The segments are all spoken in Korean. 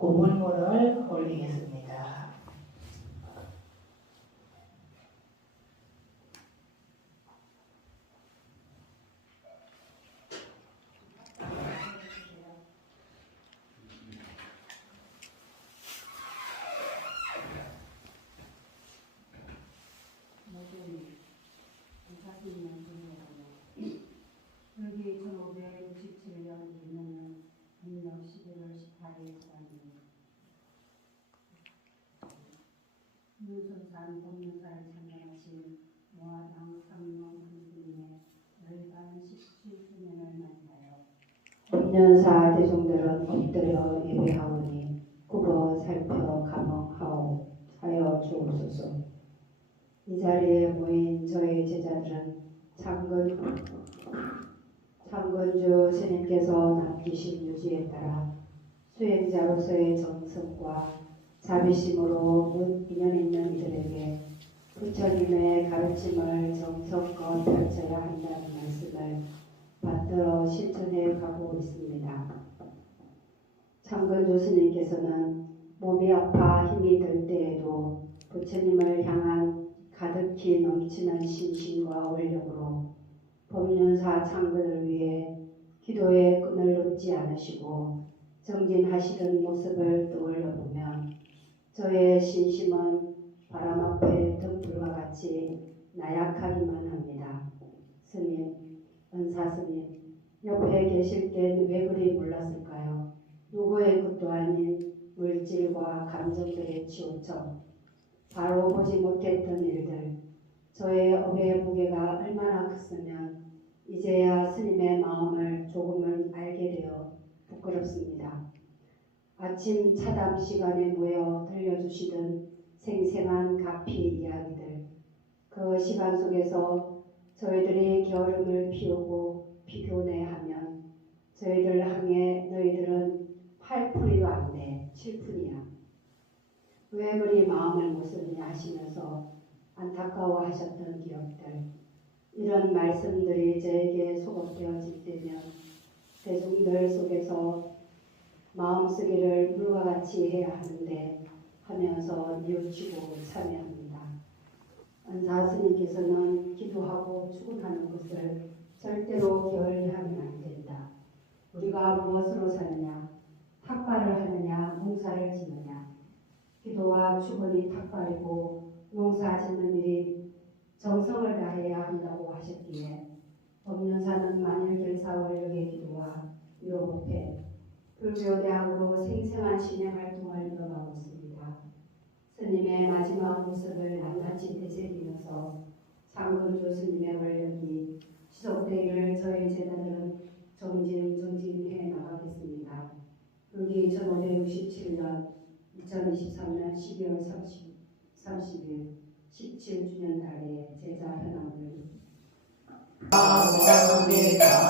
고물물을 올리겠습니다. 12월 18일 사는 유소산 법문사를 참여하신 모아당 상농 군님의 열반 17주년을 맞하여 법년사 대중들은 엎드려 예배하오니 굽어 살펴 감옥하오 하여 주옵소서. 이 자리에 모인 저의 제자들은 참근 참건주 스님께서 남기신 유지에 따라 수행자로서의 정성과 자비심으로 문 인연 있는 이들에게 부처님의 가르침을 정성껏 펼쳐야 한다는 말씀을 받들어 실천해 가고 있습니다. 창건주 스님께서는 몸이 아파 힘이 들 때에도 부처님을 향한 가득히 넘치는 신심과 원력으로 법륜사 창건을 위해 기도의 끈을 놓지 않으시고 정진하시던 모습을 떠올려 보면 저의 신심은 바람 앞에 등불과 같이 나약하기만 합니다. 스님, 은사 스님, 옆에 계실 땐 왜 그리 몰랐을까요? 누구의 것도 아닌 물질과 감정들의 치우쳐 바로 보지 못했던 일들, 저의 업의 무게가 얼마나 컸으면 이제야 스님의 마음을 조금은 알게 되어 부끄럽습니다. 아침 차담 시간에 모여 들려주시던 생생한 가피 이야기들, 그 시간 속에서 저희들이 게으름을 피우고 피곤해하면 저희들 향해 너희들은 팔풀이도 안 돼, 칠푼이야. 왜 그리 마음을 못 쓰느냐 하시면서 안타까워하셨던 기억들, 이런 말씀들이 저에게 소급되어질 때면 대중들 속에서 마음쓰기를 물과 같이 해야 하는데 하면서 뉘우치고 참여합니다. 은사 스님께서는 기도하고 출근하는 것을 절대로 게을리하면 안 된다. 우리가 무엇으로 사느냐? 탁발을 하느냐? 농사를 짓느냐? 기도와 출근이 탁발이고 농사 짓는 일이 정성을 다해야 한다고 하셨기에 법륜사는 만일결사 원력의 기도와 유로법회 불교대학으로 생생한 신의 활동을 이어가고 있습니다. 스님의 마지막 모습을 낱낱이 되새기면서 장근주 스님의 원력이 지속되기를 저희 제자들은 정진 정진해 나가겠습니다. 여기 1567년 2023년 12월 30, 30일 17주년 달에 제자 현황을 감사합니다.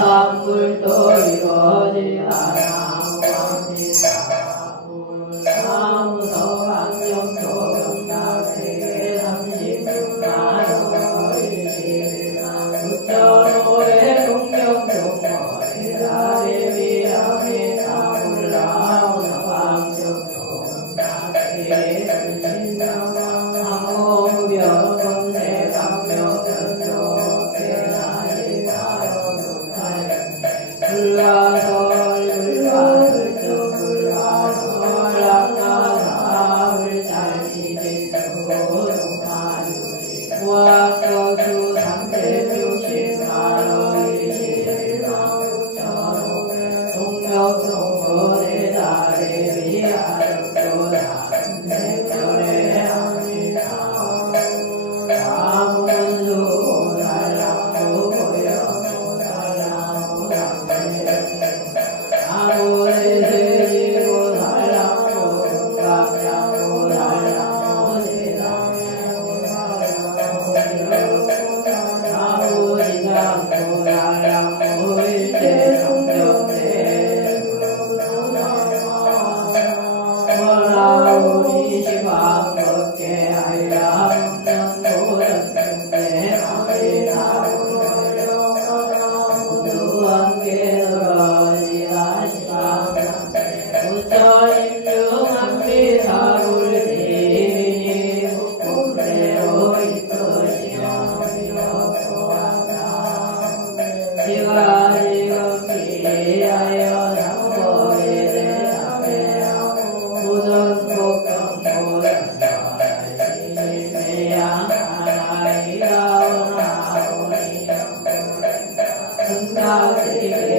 삼불도 이루어지라 왕비 삼불 삼불 Senhor. Yeah. thousand years.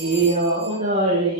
지어 오늘